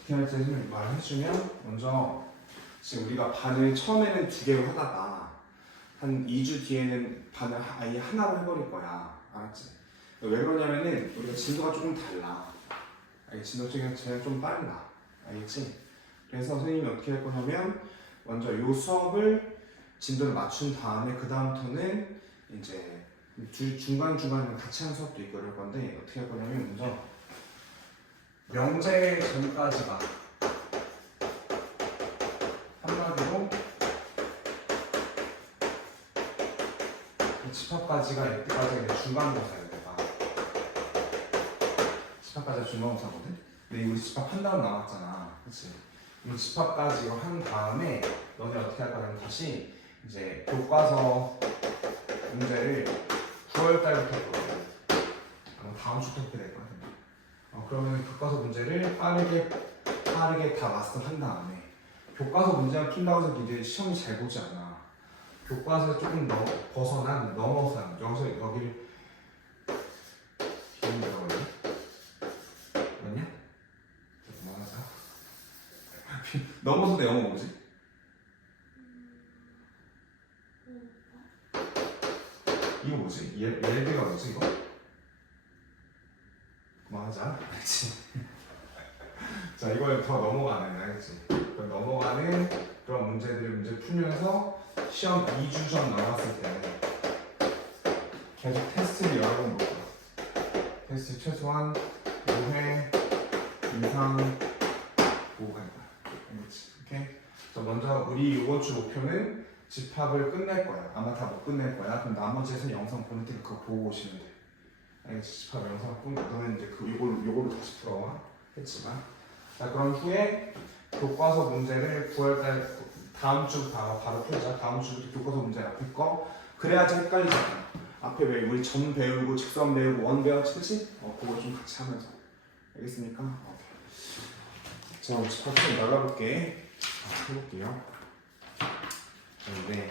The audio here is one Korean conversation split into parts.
어떻게 할지 말을 해주면 먼저 지금 우리가 반을 처음에는 2개로 하다가 한 2주 뒤에는 반을 아예 하나로 해버릴 거야. 알았지? 왜 그러냐면은 우리가 진도가 조금 달라. 알겠지? 진도 제가 좀 빨라. 알겠지? 그래서 선생님이 어떻게 할 거냐면 먼저 요 수업을 진도를 맞춘 다음에 그 다음부터는 이제 중간중간에 같이 하는 수업도 있고 그럴 건데 어떻게 할 거냐면 먼저 명제 전까지가 한마디로 집합까지가 이때까지가 이제 중간고사야 내가 집합까지가 중간고사거든? 근데 우리 집합한다고 나왔잖아 그치? 그럼 집합까지 이거 한 다음에 너네 어떻게 할 거냐면 다시 이제 교과서 문제를 9월달부터 했거든 다음 주부터 될 거야 그러면 교과서 문제를 빠르게 다 마스터한 다음에 교과서 문제가 푼다고 해서 이제 시험이 잘 보지 않아 교과서에 조금 넘어서 여기를 비행 들어가네 맞냐? 그만하자 넘어서도 영어 뭐지? 이거 뭐지? 예배가 뭐지 이거? 그만하자 알겠지? 자 이걸 더 넘어가는 알겠지? 넘어가는 그런 문제 풀면서 시험 2주 전 나왔을 때는 계속 테스트를 여러 번 볼 거야 테스트 최소한 5회 이상 보고 갈 거야 알겠지? 오케이? 자 먼저 우리 이번 주 목표는 집합을 끝낼 거야 아마 다 못 끝낼 거야 그럼 나머지에서 영상 보는 테니까 그거 보고 오시면 돼 알겠지? 집합 영상 보고 너는 이제 요거를 다시 풀어와 했지만 자 그럼 후에 교과서 문제를 9월달 다음 주 바로 풀자 다음 주부터 교과서 문제 앞에 거 그래야지 헷갈리잖아 앞에 왜 우리 점 배우고 직선 배우고 원 배웠지 그치? 그거 좀 같이 하면서 알겠습니까? 자 집합 좀 날라볼게 해볼게요 근데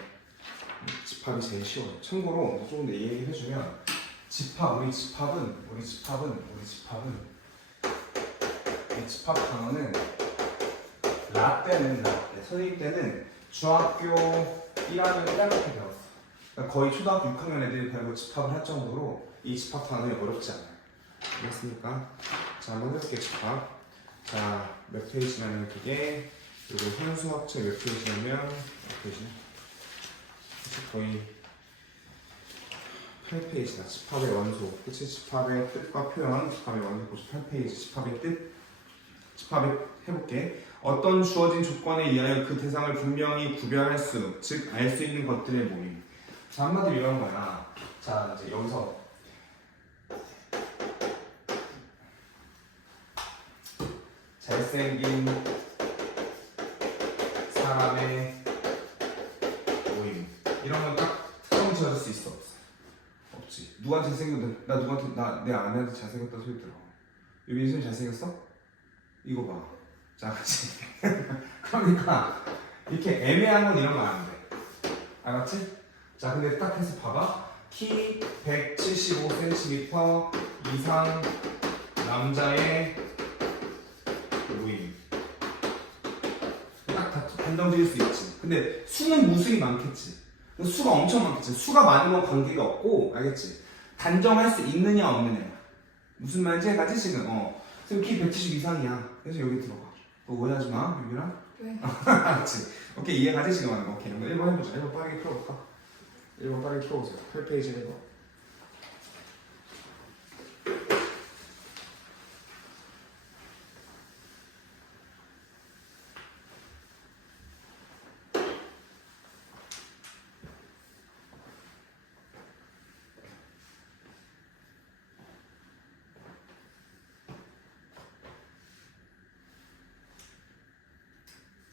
집합이 제일 쉬워요 참고로 조금 더 얘기 해주면 우리 집합은 이 집합 단어는 라떼는 선생님 때는 중학교 1학년 1학년 때 배웠어 그러니까 거의 초등학교 6학년 애들이 배우고 집합을 할 정도로 이 집합 단어는 어렵지 않아요 알겠습니까? 자 한번 해볼게요 집합 자 몇 페이지냐면 그게 그리고 현수학책 몇 페이지냐면 몇 페이지? 거의 8페이지다 집합의 원소 그치? 집합의 뜻과 표현 집합의 원소 98페이지 집합의 뜻 집합을 해볼게 어떤 주어진 조건에 의하여 그 대상을 분명히 구별할 수, 즉 알 수 있는 것들의 모임. 자, 한마디로 이런 거야. 자, 이제 여기서 잘생긴 사람의 모임. 이런 건 딱 특정 지어줄 수 있어? 없지. 누구한테 잘생겼는데 나 누구한테 내 아내한테 잘생겼다 소리 들어. 유빈이 잘생겼어? 이거 봐. 자, 그치? 그러니까 이렇게 애매한 건 이런 거 안 돼. 알았지? 자, 근데 딱 해서 봐봐. 키 175cm 이상 남자의 모임. 딱 단정지을 수 있지. 근데 수는 무수히 많겠지. 수가 엄청 많겠지. 수가 많으면 관계가 없고, 알겠지? 단정할 수 있느냐 없느냐. 무슨 말인지 해가지 지금. 지금 키 170 이상이야. 그래서 여기 들어가. 오해하지 마, 유빈아. 네. 알았지? 오케이, 이해가지 지금 하는 거. 오케이, 1번 해보자. 1번 빠르게 풀어볼까? 1번 빠르게 풀어보세요. 8페이지 1번.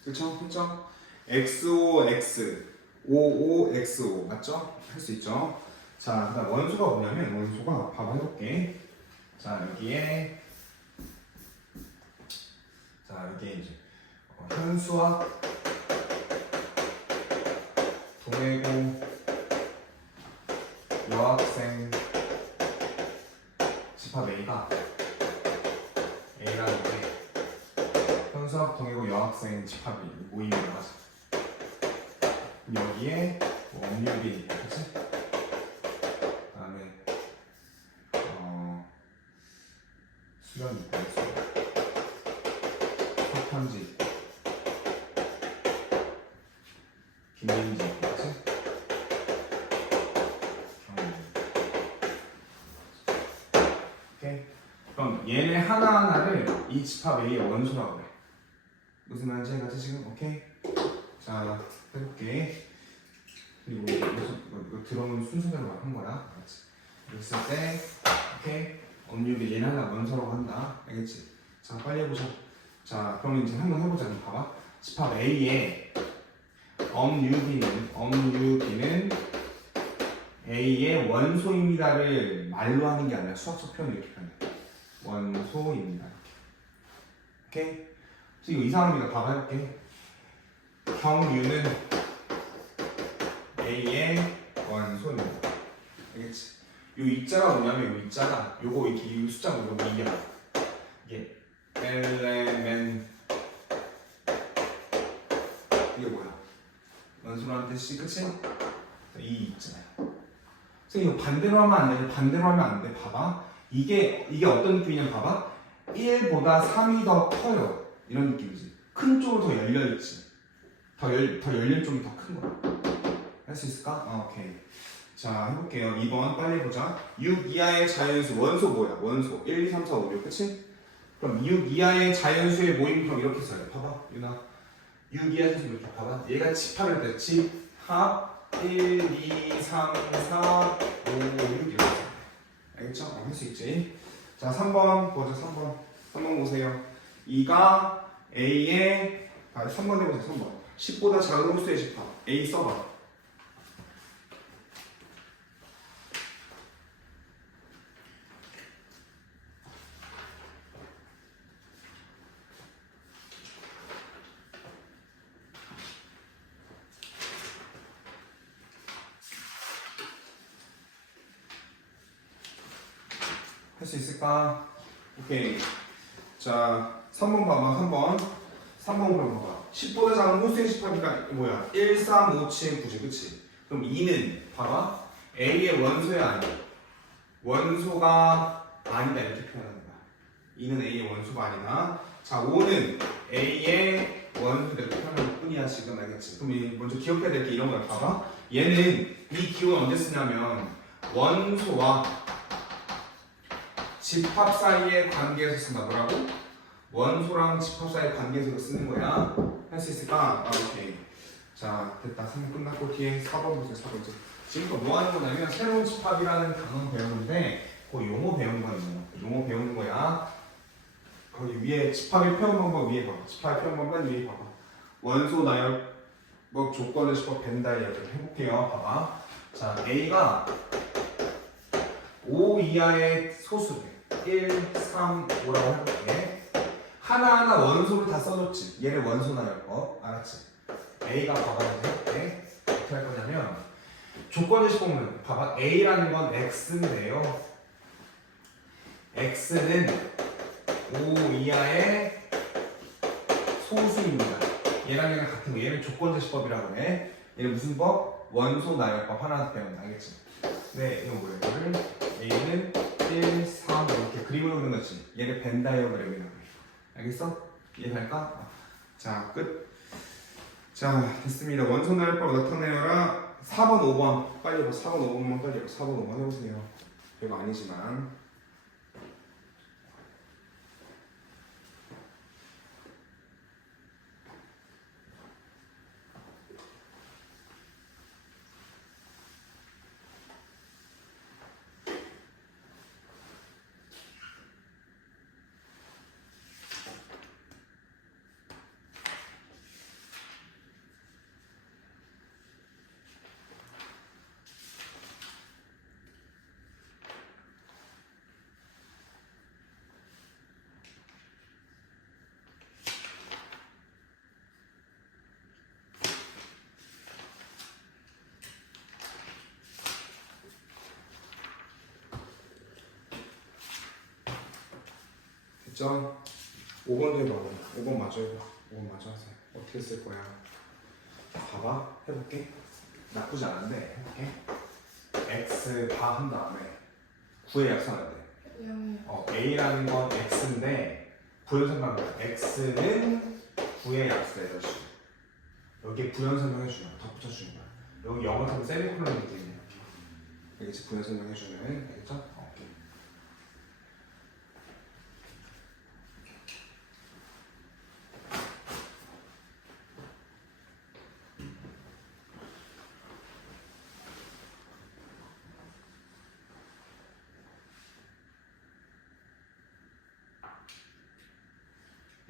그쵸? 그쵸? XOX, OOXO 맞죠? 할 수 있죠? 자, 그다음 원소가 뭐냐면 원소가 바로 해볼게. 자, 여기에 자, 여기에 이제 현수학, 동해고, 여학생 집합 A가 A라는 게 현수학 동의고 여학생 집합이 모임이 나가서 여기에 뭐 업무비 있고 그치? 그다음에 수련이 있고 편지 있고 김민지 있고 그치? 오케이? 그럼 얘네 하나하나를 이 집합 A의 원소라고 해. 무슨 말인지 같이 지금? 오케이? 자, 해볼게. 그리고 이거 들어오는 순서대로 한 거야. 알았지? 그랬을 때, 오케이? 업무비 얘네 하나 원소라고 한다. 알겠지? 자, 빨리 해보자. 자, 그럼 이제 한번 해보자. 좀 봐봐. 집합 A의 업무비는 A의 원소입니다를 말로 하는 게 아니라 수학적 표현을 이렇게 표현해. 원소입니다. 이렇게. 오케이? 지금 이상합니다. 봐봐 해볼게. 경유는 A의 원소입니다. 알겠지? 요 이자가 뭐냐면 요 이자가 요거 이렇게 이 숫자가 요거 2야. 이게 엘레멘 이게 뭐야? 원소라는 뜻이 그치? 이 있잖아요. 그래서 이거 반대로 하면 안 돼. 반대로 하면 안 돼. 봐봐. 이게 어떤 느낌이냐면 봐봐. 1보다 3이 더 커요. 이런 느낌이지. 큰 쪽으로 더 열려있지. 더 열린 쪽이 더 큰 거야. 할 수 있을까? 오케이. 자, 해볼게요. 2번 빨리 해보자. 6 이하의 자연수. 원소 뭐야? 원소. 1, 2, 3, 4, 5, 6. 그치? 그럼 6 이하의 자연수의 모임 그럼 이렇게 써요. 봐봐. 유나. 6 이하의 자연수 이렇게 봐봐. 얘가 집합일 때 집합 1, 2, 3, 4, 5, 6 이렇게 써요. 알겠죠? 할 수 있지? 자, 3번 보자. 3번 보세요. 2가 A의 3번 해보세요. 3번 10보다 작은 홀수의 집합 A 써봐. 할 수 있을까? 오케이. 자, 3번 봐봐. 3번 봐봐. 10보다 작은 홀수의 집합이니까 뭐야? 1, 3, 5, 7, 9지, 그치? 그럼 2는 봐봐. A의 원소야 아니야? 원소가 아니다 이렇게 표현하는 거야. 2는 A의 원소가 아니다. 자, 5는 A의 원소대로 표현할 뿐이야 지금. 알겠지? 그럼 먼저 기억해야 될 게 이런 거야. 봐봐. 얘는 이 기호는 언제 쓰냐면 원소와 집합 사이의 관계에서 쓴다. 뭐라고? 원소랑 집합 사이의 관계에서 쓰는 거야. 할 수 있을까? 오케이. 자, 됐다. 3번 끝났고 뒤에 4번 보세요. 4번. 지금부터 뭐 하는 거냐면 새로운 집합이라는 단어 배우는데 그 용어 배우는 거예요. 용어 배우는 거야. 거기 위에 집합의 표현 방법 위에 봐봐. 집합의 표현 방법 맨 위에 봐봐. 원소 나열법 조건을 집합 벤다이어를 해볼게요. 봐봐. 자, A가 5 이하의 소수래. 1, 3, 5라고 해볼게. 하나하나 원소를 다 써줬지. 얘를 원소 나열법. 알았지? A가 봐봐. 해볼게. 어떻게 할 거냐면 조건을 보면 봐봐. A라는 건 X인데요. X는 5 이하의 소수입니다. 얘랑 얘랑 같은 거. 얘는 조건제시법이라고 해. 얘는 무슨 법? 원소 나열법 하나 배운다. 알겠지? 네, 이건 뭐예요? 이거를 A는 1, 3 이렇게 그림으로 그리는 거지. 얘를 벤 다이어그램이라고 해. 알겠어? 이해갈까? 자, 끝. 자, 됐습니다. 원소 나열법 나타내어라. 4번, 5번 빨리 해봐. 4번, 5번만 빨리 해봐. 4번, 5번 해보세요. 별거 아니지만. 됐죠? 5번도 해봐. 5번 마저 해봐. 5번 마저 하세요. 어떻게 쓸 거야? 봐봐. 해볼게. 나쁘지 않은데 해볼게. x 바 한 다음에 9의 약수하면 돼. a라는 건 x인데 부연설명 x는 9의 약수다 이런 식으로. 여기에 부연설명 해주면 덧붙여주는 거야. 여기 영어 타면 세미콜론이 되겠네. 알겠지? 부연설명 해주면 알겠죠? 오케이.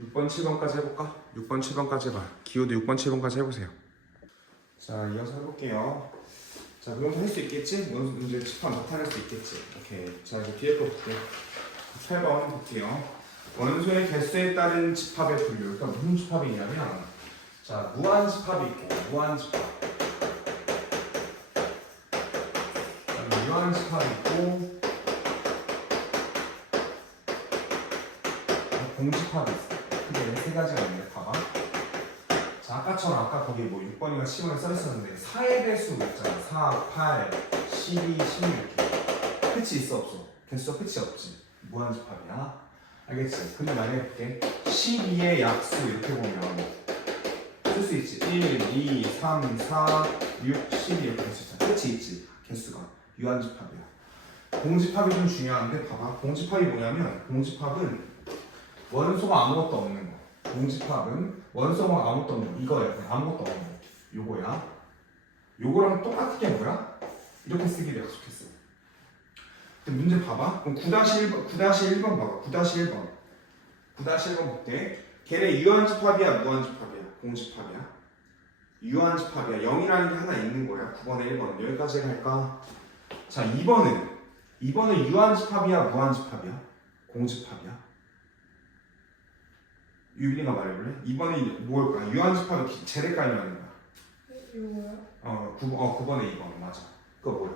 6번, 7번까지 해볼까? 6번, 7번까지 해봐. 기호도 6번, 7번까지 해보세요. 자, 이어서 해볼게요. 자, 그럼 할 수 있겠지? 문제 칠판 나타낼 수 있겠지? 오케이. 자, 이제 뒤에 거 볼게요. 8번 볼게요. 원소의 개수에 따른 집합의 분류. 그러니까 무슨 집합이냐면, 자, 무한 집합이 있고, 무한 집합. 무한 집합이 있고, 공집합이 있어. 크게 세 가지가 있는데, 봐봐. 자, 아까처럼 아까 거기 뭐 6번이나 10번에 써있었는데 4의 배수 있잖아. 4, 8, 12, 16 이렇게 끝이 있어 없어? 개수가 끝이 없지. 무한집합이야. 알겠지? 근데 만약에 볼게 12의 약수 이렇게 보면 쓸 수 있지. 1, 2, 3, 4, 6, 12 이렇게 할 수 있잖아. 끝이 있지. 개수가. 유한집합이야. 공집합이 좀 중요한데 봐봐. 공집합이 뭐냐면 공집합은 원소가 아무것도 없는 거. 공집합은 원소가 아무것도 없는 거. 이거야. 그냥 아무것도 없는 거. 요거야. 요거랑 똑같은 게 뭐야? 이렇게 쓰기로 약속했어. 근데 문제 봐봐. 그럼 9-1번, 9-1번 봐봐. 9-1번. 9-1번 볼게. 걔네 유한집합이야, 무한집합이야? 공집합이야? 유한집합이야. 0이라는 게 하나 있는 거야. 9번에 1번. 여기까지 할까? 자, 2번은 유한집합이야, 무한집합이야? 공집합이야? 유빈이가 말해볼래? 2번이 뭘까? 유한집합이 제일 헷갈리는 거야. 이거요? 9번에 2번 맞아. 그거 뭐야?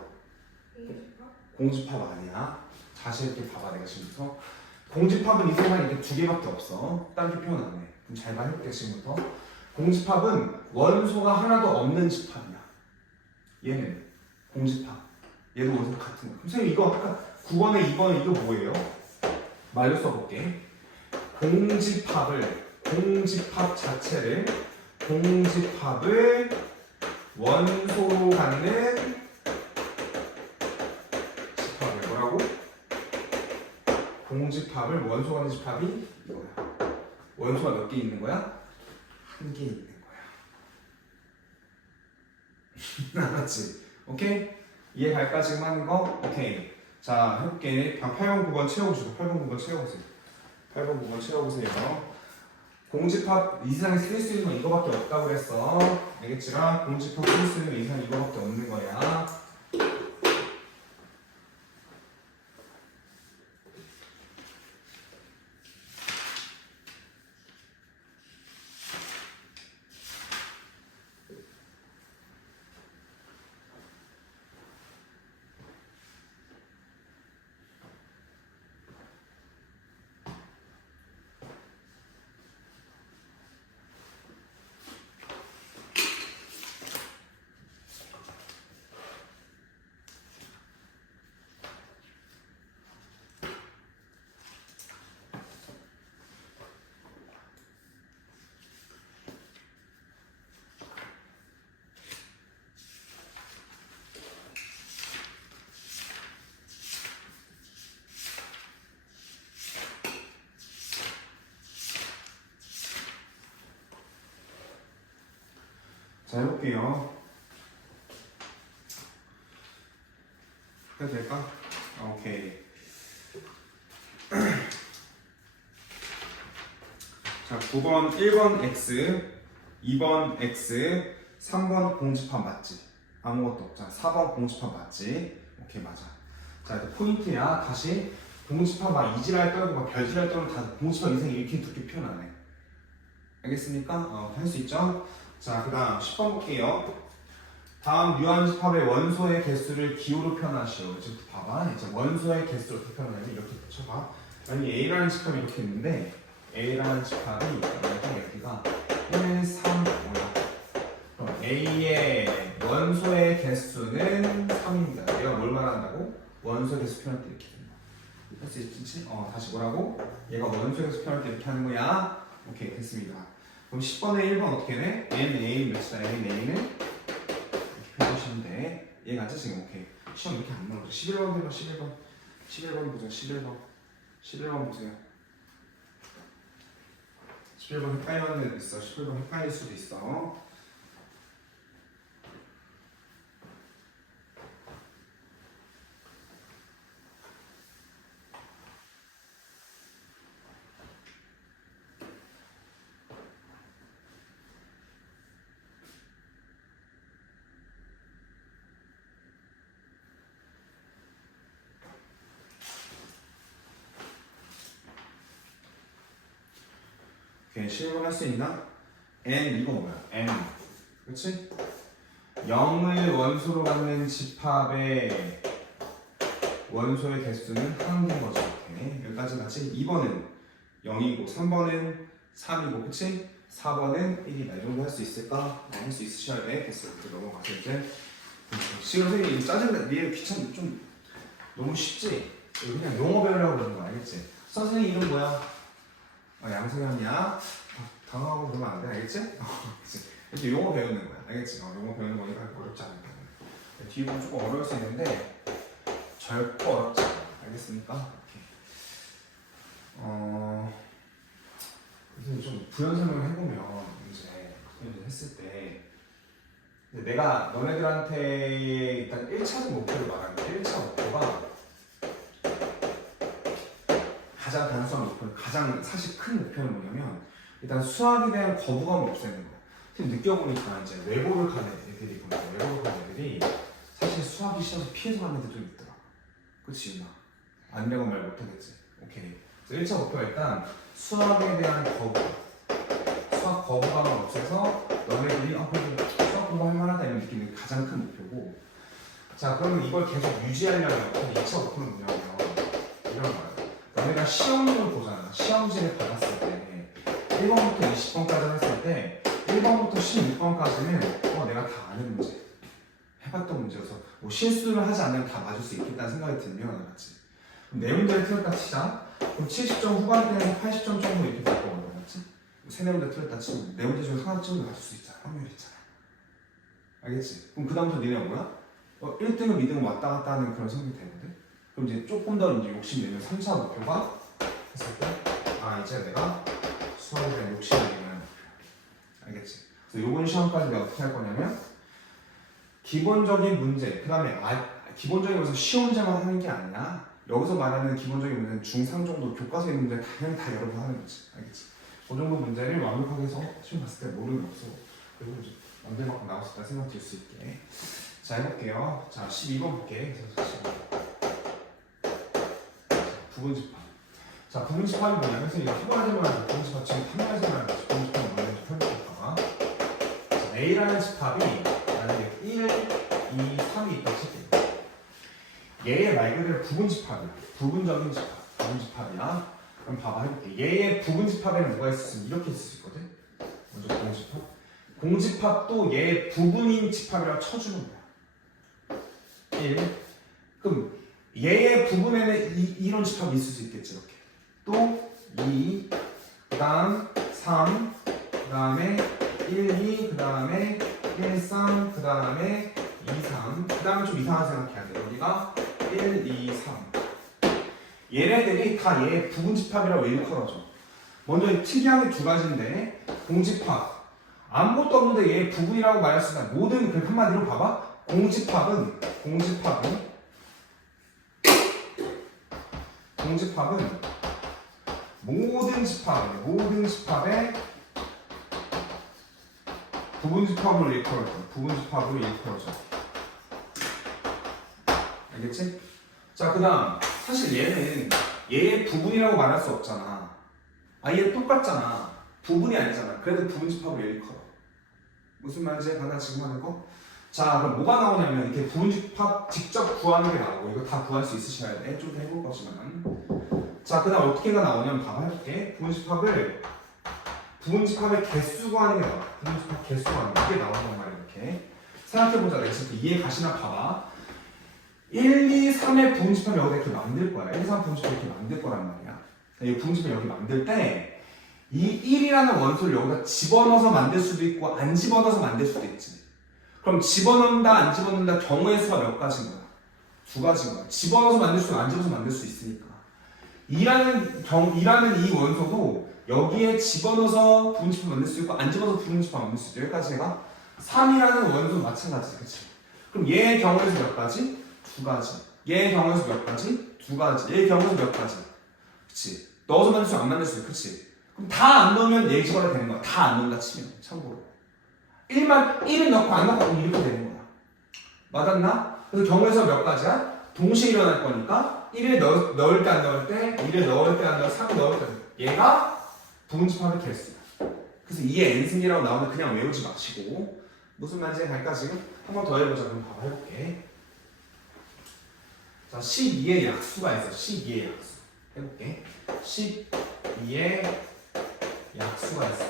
공집합 아니야. 다시 이렇게 봐봐. 내가 지금부터 공집합은 이 세상에 이렇게 두 개밖에 없어. 딴 게 표현 안 해. 그럼 잘 봐볼게. 지금부터 공집합은 원소가 하나도 없는 집합이야. 얘는 공집합. 얘도 원소 같은 거. 선생님 이거 아까 9번에 2번에 이거 뭐예요? 말로 써볼게. 공집합 자체를 공집합을 원소로 갖는 집합을 뭐라고? 공집합을 원소로 갖는 집합이 이거야. 원소가 몇 개 있는 거야? 한 개 있는 거야. 알았지? 오케이? 이해 갈까 지금 하는 거? 오케이. 자 해볼게. 8번 9번 채워보세요. 8번 9번 채워보세요. 8번 9번 채워보세요. 공집합 이 세상에 쓸 수 있는 건 이거밖에 없다고 그랬어. 알겠지라? 공집합 쓸 수 있는 건 이 세상에 이거밖에 없는 거야. 자 해볼게요. 해도 될까? 오케이. 자 9번 1번 X 2번 X 3번 공집합 맞지? 아무것도 없잖아. 4번 공집합 맞지? 오케이 맞아. 자 이제 포인트야. 다시 공집합 막 이지랄 떨고 막 별지랄 떨고 다 공집합 이상이 이렇게 두께 표현 안 해. 알겠습니까? 할 수 있죠? 자, 그 다음 10번 볼게요. 다음 유한집합의 원소의 개수를 기호로 표현하시오. 이제 봐봐. 이제 원소의 개수를 어떻게 표현하냐면 이렇게 붙여봐. 아니 A라는 집합이 이렇게 있는데 A라는 집합이 여기가 1, 3, 5야. 그럼 A의 원소의 개수는 3입니다. 얘가 뭘 말한다고? 원소의 개수 표현할 때 이렇게 된다. 할 수 있지? 다시 뭐라고? 얘가 원소의 개수 표현할 때 이렇게 하는 거야. 오케이, 됐습니다. 그럼 10번에 1번 어떻게 돼? N, 몇이다? N, A는 이렇게 표현하시면 돼. 얘가 지금 오케이. 시험 이렇게 안 나오죠. 11번 해봐, 11번. 11번 보자, 11번. 11번 보세요. 11번 헷갈리는 애도 있어. 11번 헷갈릴 수도 있어. 오케이, 실험할 수 있나? N 이거 뭐야? N 그치? 0을 원소로 갖는 집합의 원소의 개수는 한 개인 거죠. 오케이. 여기까지 같이 2번은 0이고 3번은 3이고 그치? 4번은 1이다. 이 정도 할 수 있을까? 할 수 있으셔야 돼. 됐어. 이렇게 넘어가서 이제 지금 선생님 짜증나. 니네 귀찮 좀 너무 쉽지? 그냥 용어 배우려고 그러는 거 알겠지? 선생님 이름 뭐야? 양승현이야. 당황하고 그러면 안 돼, 알겠지? 그치? 이렇게 용어 배우는 거야, 알겠지? 용어 배우는 거니까 어렵지 않을 거야. 뒤에 보면 조금 어려울 수 있는데 절대 어렵지 않아, 알겠습니까? 이렇게. 그래서 좀 부연 설명을 해보면 이제 했을 때 내가 너네들한테 일단 1차적 목표를 말하는데 1차 목표가 가장 단순한 목표는 가장 사실 큰 목표는 뭐냐면 일단 수학에 대한 거부감을 없애는 거야. 지금 느껴보니까 이제 외고를 가는 애들이 보니까 외고를 가는 애들이 사실 수학이 시험에서 피해서 가는 애들 좀 있더라. 그치 유나? 안 되고 말 못하겠지. 오케이. 그래서 1차 목표가 일단 수학에 대한 수학 거부감을 없애서 너네들이 그래도 수학 공부할 만하다 이런 느낌이 가장 큰 목표고 자 그러면 이걸 계속 유지하려면 2차 목표는 뭐냐면 이런 거야. 너네가 시험을 보잖아. 시험지를 받았을 때 1번부터 20번까지 했을 때 1번부터 16번까지는 내가 다 아는 문제 해봤던 문제여서 뭐 실수를 하지 않으면 다 맞을 수 있겠다는 생각이 들면 맞지? 그럼 내 문제를 틀렸다 치자. 그럼 70점 후반대에서 80점 정도 이렇게 될 거거든, 맞지? 세네 문제 틀렸다 치면 내 문제 중에 하나쯤은 맞을 수 있잖아. 확률이 있잖아. 알겠지? 그럼 그 다음부터 니네가 뭐야? 1등은 2등은 왔다 갔다 하는 그런 성격이 되거든? 그럼 이제 조금 더 이제 욕심내면 3차 목표가 했을 때 이제 내가 수학에 대한 욕심을 내면 알겠지? 그래서 요번 시험까지 내가 어떻게 할 거냐면 기본적인 문제 그 다음에 기본적인 거에서 쉬운 문제만 하는 게 아니라 여기서 말하는 기본적인 문제는 중상 정도 교과서의 문제 당연히 다 여러 번 하는 거지 알겠지? 그 정도 문제를 완벽하게 해서 시험 봤을 때 모르는 게 없어 그리고 이제 남들만큼 나왔을 때 생각 들 수 있게 자 해볼게요. 자 12번 볼게. 부분집합. 자, 부분집합이 뭐냐면 선생님 해봐야지 말고 부분집합 지금 탐나야지 말고 부분집합이 뭐냐면 펴볼까봐. A라는 집합이 만약에 1, 2, 3이 있다고 칠게요. 얘의 말 그대로 부분집합이야. 부분적인 집합. 부분집합이야. 그럼 봐봐 해볼게. 얘의 부분집합에는 뭐가 있었으면 이렇게 있을 수 있거든. 먼저 공집합. 공집합도 얘의 부분인 집합이라고 쳐주는 거야. 1. 그럼 얘의 부분에는 이런 집합이 있을 수 있겠지 이렇게 또 2, 그 다음 3, 그 다음에 1, 2, 그 다음에 1, 3, 그 다음에 2, 3, 그 다음에 좀 이상하게 생각해야 돼 여기가 1, 2, 3 얘네들이 다 얘의 부분집합이라고 일컬어져 먼저 특이한 게 두 가지인데 공집합 아무것도 없는데 얘의 부분이라고 말할 수 있다 모든 그 한마디로 봐봐 공집합은 모든 집합의 부분집합으로 일컬어져. 알겠지? 자, 그 다음 사실 얘는 얘의 부분이라고 말할 수 없잖아. 얘 똑같잖아. 부분이 아니잖아. 그래도 부분집합으로 일컬어. 무슨 말인지 하나 지금 하는 거? 자, 그럼 뭐가 나오냐면 이렇게 부분집합 직접 구하는 게 나오고 이거 다 구할 수 있으셔야 돼. 좀 해볼 거지만 자, 그 다음 어떻게가 나오냐면 봐봐 해볼게. 부분집합의 개수 구하는 게 나와. 부분집합 개수 구하는 게 이게 나온단 말이야. 이렇게 생각해보자. 내가 지금 이해 가시나 봐봐. 1, 2, 3의 부분집합을 여기다 이렇게 만들 거야. 1, 2, 3 부분집합 이렇게 만들 거란 말이야. 이 부분집합 여기 만들 때 이 1이라는 원소를 여기다 집어넣어서 만들 수도 있고 안 집어넣어서 만들 수도 있지. 그럼 집어넣는다 안 집어넣는다 경우의 수가 몇 가지인 거야? 두 가지인 거야. 집어넣어서 만들 수 있고 안 집어넣어서 만들 수 있으니까. 2라는 이 원소도 여기에 집어넣어서 부분집합 만들 수 있고 안 집어넣어서 부분집합 만들 수 있죠. 여기까지 해가 3이라는 원소도 마찬가지. 그치? 그럼 얘의 경우에서 몇 가지? 두 가지. 얘의 경우에서 몇 가지? 두 가지. 얘의 경우에서 몇 가지? 그치? 넣어서 만들 수 있고 안 만들 수 있고 그치? 그럼 다 안 넣으면 얘 집어넣어야 되는 거야. 다 안 넣는다 치면 참고로 1을 넣고 안 넣고 이렇게 되는 거야. 맞았나? 그래서 경우에서 몇 가지야? 동시에 일어날 거니까 1을 넣을 때 안 넣을 때 1을 넣을 때 안 넣을 때 3을 넣을 때 얘가 부분집합의 개수야. 그래서 2의 n승이라고 나오면 그냥 외우지 마시고 무슨 말인지 갈까 지금? 한 번 더 해보자. 그럼 봐봐 해볼게. 자, 12의 약수가 있어. 12의 약수 해볼게. 12의 약수가 있어.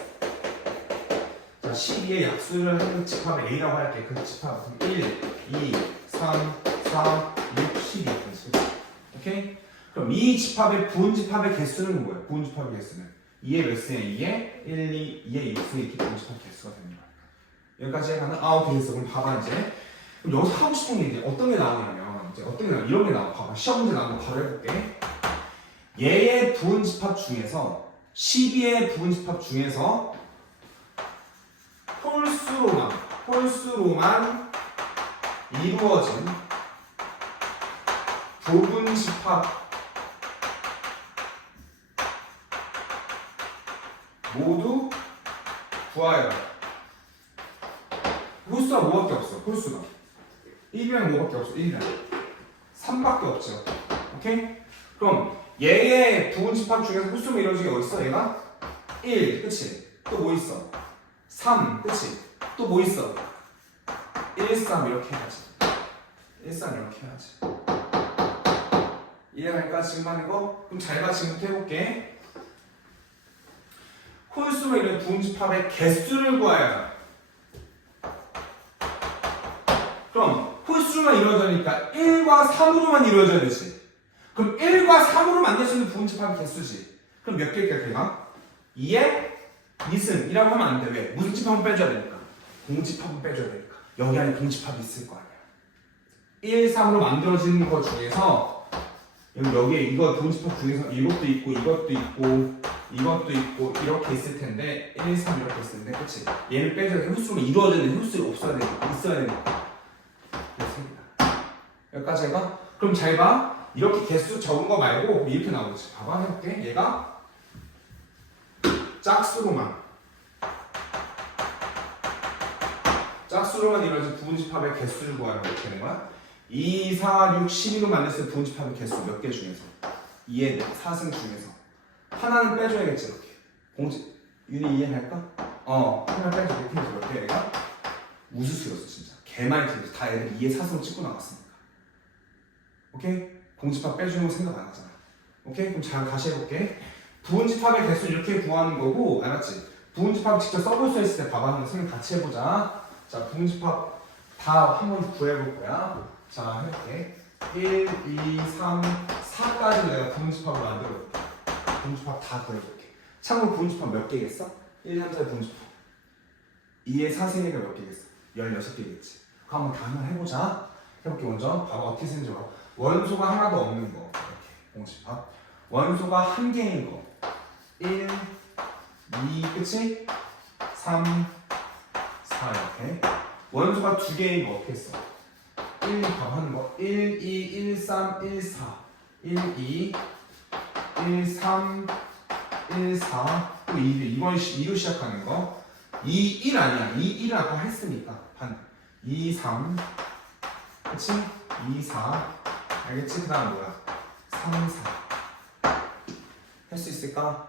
자, 12의 약수를 하는 집합을 A라고 할게. 그 집합 1, 2, 3, 4, 6, 12. 오케이? 그럼 이 집합의 부분집합의 개수는 뭐야? 부분집합의 개수는 2의 몇 승에 2의 1, 2, 2의 6승에 이렇게 부분집합 개수가 되는 거야. 여기까지 가는 오케이 했어. 그럼 봐봐 이제. 그럼 여기서 하고 싶은 게 이제 어떤 게 나오냐면 이제 어떤 게 나오냐 이런 게 나와. 봐봐. 시험 문제 나오는 거 바로 해볼게. 얘의 부분집합 중에서 12의 부분집합 중에서 홀수로만 이루어진 부분집합 모두 구하여라. 홀수가 뭐밖에 없어? 홀수가 1이랑 뭐밖에 없어? 1이랑 3밖에 없죠. 오케이? 그럼 얘의 부분집합 중에서 홀수로 이루어진 게 어딨어? 얘가 1, 그치? 또 뭐 있어? 3, 그치? 또 뭐 있어? 1, 3 이렇게 해야지. 1, 3 이렇게 해야지. 이해갈까? 지금 하는 거? 그럼 잘 봐. 지금부터 해볼게. 홀수로 이루어진 부분집합의 개수를 구하여라. 그럼 홀수로만 이루어지니까 1과 3으로만 이루어져야 되지. 그럼 1과 3으로 만들 수 있는 부분집합의 개수지. 그럼 몇 개일까 걔가? 2의 2승이라고 하면 안 돼. 왜? 무슨 집합은 빼줘야 되니까. 공집합은 빼줘야 되니까. 여기 안에 공집합이 있을 거 아니야. 1, 3으로 만들어지는 것 중에서 여기에 이거 부분집합 중에서 이것도 있고 이것도 있고 이것도 있고 이렇게 있을 텐데 1, 3 이렇게 있을 텐데 그치? 얘를 빼줘야 돼. 홀수로 이루어지는 홀수가 없어야 되니까 있어야 되니까. 여기까지 해봐. 그럼 잘 봐. 이렇게 개수 적은 거 말고 이렇게 나오지. 봐봐 해볼게. 얘가 짝수로만 이루어진 부분집합의 개수를 구하는 거 어떻게 되는 거야? 2, 4, 6, 12로 만들 수 있는 부분집합의 개수 몇 개 중에서 2의 4승 중에서 하나는 빼줘야겠지. 이렇게 윤희 이해할까? 하나 빼줘. 이렇게 해서 몇 개? 얘가 우수수였어 진짜. 개많이 틀렸어. 다 애들 2의 4승을 찍고 나갔으니까. 오케이? 공집합 빼주는 거 생각 안 하잖아. 오케이? 그럼 잘 다시 해볼게. 부분집합의 개수 이렇게 구하는 거고, 알았지? 부분집합 직접 써볼 수 있을 때 봐봐. 한번 생각 같이 해보자. 자, 부분집합 다 한번 구해볼 거야. 자, 해볼게. 1, 2, 3, 4까지 내가 부분집합을 만들어볼게. 부분집합 다 구해볼게. 참고로 부분집합 몇 개겠어? 1, 3, 4의 부분집합. 2의 4승이가 몇 개겠어? 16개겠지. 그럼 한번 다 한번 해보자. 해볼게. 먼저 봐봐. 어떻게 쓰는지 봐. 원소가 하나도 없는 거. 이렇게 부분집합. 원소가 한 개인 거. 1, 2, 그치? 3, 4 이렇게. 원소가 두 개인 거 어떻게 써? 1, 하는 거. 1, 2, 1, 3, 1, 4. 1, 2, 1, 3, 1, 4. 또 2, 이건 2로 시작하는 거. 2, 1 아니야. 2, 1은 아까 했으니까. 반. 2, 3. 그치? 2, 4. 알겠지? 그 다음 뭐야? 3, 4. 할 수 있을까?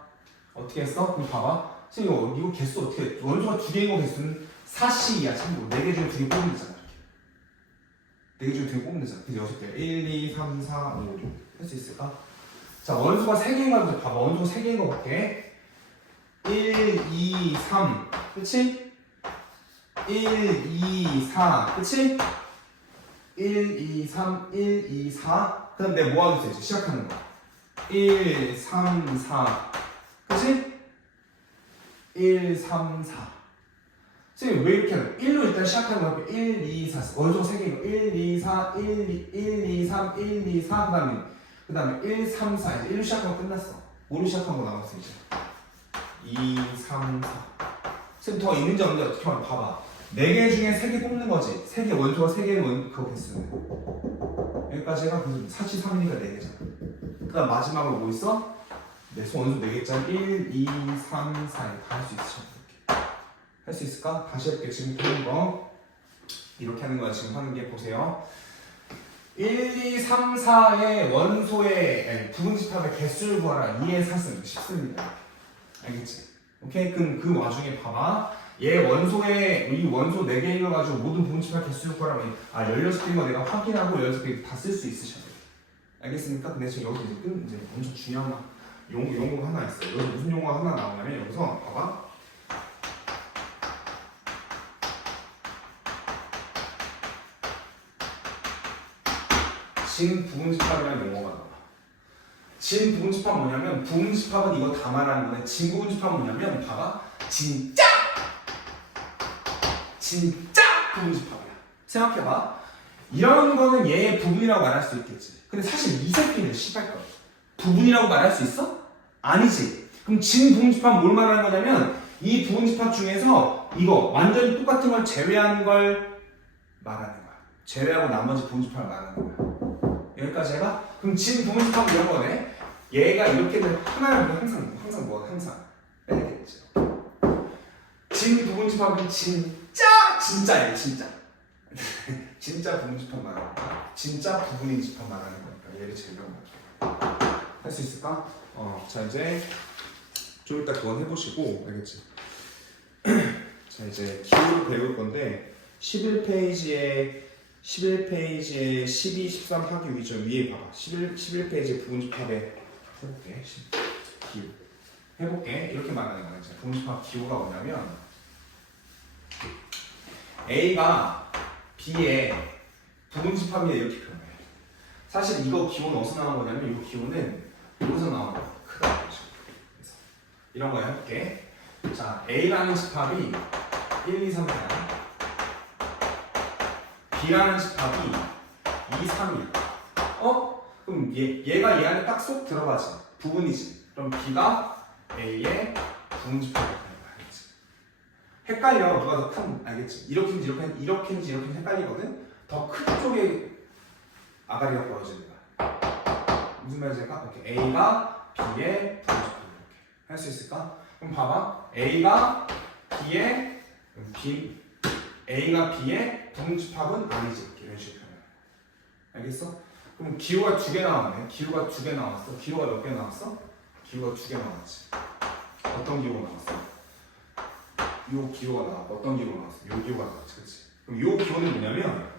어떻게 했어? 그럼 봐봐. 선생님 이거 개수 어떻게 해? 원소가 두 개인 거 개수는 4C야. 참고로 4개 중에 2개 뽑으면 되잖아. 4개 중에 2개 뽑으면 되잖아. 그래서 6개. 1, 2, 3, 4, 5, 6. 할 수 있을까? 자, 원소가 3개인 거 봐봐. 원소가 3개인 거 볼게. 1, 2, 3. 그치? 1, 2, 4. 그치? 1, 2, 3, 1, 2, 4. 그 다음 내가 뭐 하겠어? 이제 시작하는 거. 1, 3, 4. 그치? 1, 3, 4. 선생님 왜 이렇게 하는 거야? 1로 일단 시작하는 거야. 1, 2, 4. 원소 3개인 거. 1, 2, 4, 1, 2, 3, 1, 2, 4. 그 다음에 1, 3, 4. 이제 1로 시작하면 끝났어. 5로 시작한 거 남았어, 이제. 2, 3, 4. 선생님 더 있는지 없는지 어떻게 하면 봐봐. 4개 중에 3개 뽑는 거지. 3개 원소가 3개는 그거 개수네. 여기까지 해가 사치 3이니까 4개잖아. 그 다음 마지막으로 뭐 있어? 원소 4개짜리 1, 2, 3, 4. 다 할 수 있어. 할 수 있을까? 다시 해볼게. 지금 하는 거 이렇게 하는 거야. 지금 하는 게 보세요. 1, 2, 3, 4의 원소의 부분집합의 개수를 구하라. 2의 4승 쉽습니다. 알겠지? 오케이? 그럼 그 와중에 봐봐. 얘 원소에 이 원소 4개인 거 가지고 모든 부분집합 개수를 구하라면 16개인 거 내가 확인하고 16개 다 쓸 수 있으셔야 돼요. 알겠습니까? 근데 지금 여기 이제 엄청 중요한 용어가 하나 있어요. 여기 무슨 용어가 하나 나오냐면 여기서 봐봐. 진부분집합이라는 용어가 나와. 진부분집합 뭐냐면 부분집합은 이거 다 말하는 거네. 진부분집합은 뭐냐면 봐봐. 진짜 부분집합이야. 생각해봐. 이런 거는 얘의 부분이라고 말할 수 있겠지. 근데 사실 이 새끼는 씨발 거야. 부분이라고 말할 수 있어? 아니지. 그럼 진부분집합은 뭘 말하는 거냐면 이 부분집합 중에서 이거 완전히 똑같은 걸 제외하는 걸 말하는 거야. 제외하고 나머지 부분집합을 말하는 거야. 여기까지 해봐? 그럼 진 부분집합은 이런 거네. 얘가 이렇게 되면 하나를 항상 빼야겠죠. 진 부분집합은 진짜예요, 진짜. 진짜 부분집합 말하는 거야. 진짜 부분인 집합 말하는 거니까 얘를 제일 명확해. 할 수 있을까? 자 이제 좀 이따 그건 해보시고 알겠지? 자 이제 기호를 배울 건데 11페이지에 12, 13 하기 위죠. 위에 봐봐. 11페이지에 부분집합에 해볼게. 기호. 해볼게. 이렇게 말하는 거야. 부분집합 기호가 뭐냐면 A가 B의 부분집합이야 이렇게 표현해. 사실 이거 기호는 어디서 나온 거냐면 이거 기호는 여기서 나온 거야. 크다. 그래서 이런 거 해볼게. 자, A라는 집합이 1, 2, 3, 4야. B라는 집합이 2, 3이야. 그럼 얘가 얘 안에 딱 쏙 들어가지. 부분이지. 그럼 B가 A의 부분집합이 되는 거야. 알겠지? 헷갈려. 누가 더 큰, 알겠지? 이렇게인지 이렇게인지 헷갈리거든? 더 큰 쪽에 아가리가 벌어지는 거야. 무슨 말인지 알까? 이렇게 A가 B의 부분집합 이렇게. 할 수 있을까? 그럼 봐봐. A가 B의 부분집합은 아니지. 이런 식으로 표현해. 알겠어? 그럼 기호가 2개 나왔네. 기호가 2개 나왔어. 기호가 몇 개 나왔어? 기호가 2개 나왔지. 어떤 기호가 나왔어? 요 기호가 나왔고 어떤 기호가 나왔어? 요 기호가 나왔지. 그치? 그럼 요 기호는 뭐냐면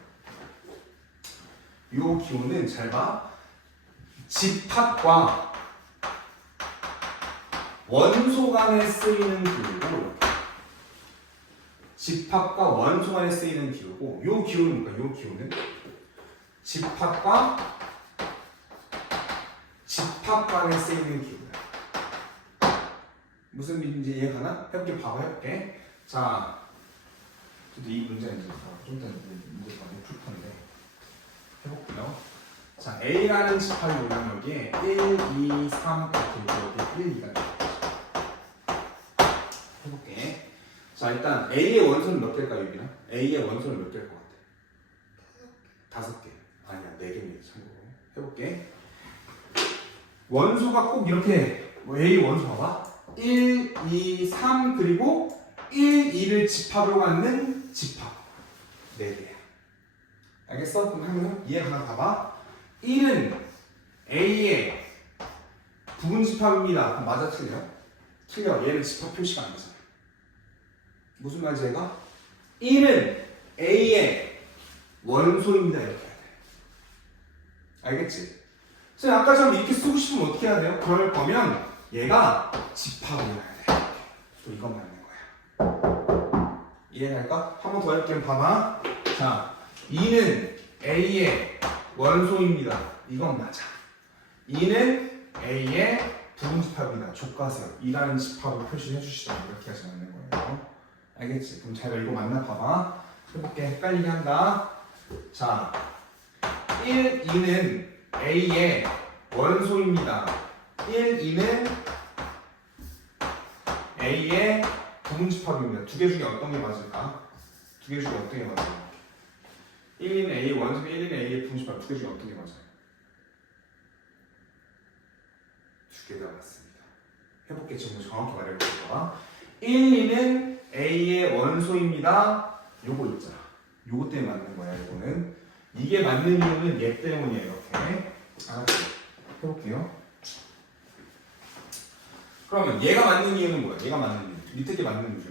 요 기호는 잘 봐. 집합과 원소 간에 쓰이는 기호고 집합과 원소 간에 쓰이는 기호고 요 기호는 뭘까? 요 기호는 집합과 집합 간에 쓰이는 기호야. 무슨 말인지 이해가나? 해볼게. 봐봐. 해볼게. 자, 이 문제는 이제 좀 이따 문제가 풀 건데 해볼게요. 자, A라는 집합이 뭐냐면 여기에 1, 2, 3 이렇게 여기 1, 2가 해볼게. 자, 일단 A의 원소는 몇 개일까요, 유빈아? A의 원소는 몇 개일 것 같아? 5개. 아니야, 4개입니다. 참고로. 해볼게. 원소가 꼭 이렇게 A 원소 봐봐. 1, 2, 3 그리고 1, 2를 집합으로 갖는 집합 4개야. 알겠어? 그럼 한번 얘 하나 봐봐. 1은 A의 부분집합입니다. 그럼 맞아 틀려? 틀려. 얘는 집합 표시가 안 되잖아. 무슨 말인지 얘가? 1은 A의 원소입니다. 이렇게 해야 돼. 알겠지? 자, 아까처럼 이렇게 쓰고 싶으면 어떻게 해야 돼요? 그럴 거면 얘가 집합이어야 돼. 또 이거 맞는 거야. 이해할까? 한 번 더 할게요. 봐봐. 자, 2는 A의 원소입니다. 이건 맞아. 2는 A의 부분집합이다. 족가세요. 2라는 집합을 표시해 주시죠. 이렇게 하지 않는 거예요. 알겠지? 그럼 잘 이거 맞나 봐봐. 해볼게. 헷갈리게 한다. 자, 1, 2는 A의 원소입니다. 1, 2는 A의 부분집합입니다. 두 개 중에 어떤 게 맞을까? 두 개 중에 어떤 게 맞을까? 1, 2는 A의 원소, 1, 2는 A의 부분집합. 두 개 중에 어떤 게 맞아요? 두 개 다 맞습니다. 해볼게. 지금 정확히 말해볼게요. 1, 2는 A의 원소입니다. 요거 있잖아. 요거 때문에 맞는 거야. 이거는 이게 맞는 이유는 얘 때문이에요. 이렇게 알았지? 해볼게요. 그러면 얘가 맞는 이유는 뭐야? 얘가 맞는 이유. 밑에 게 맞는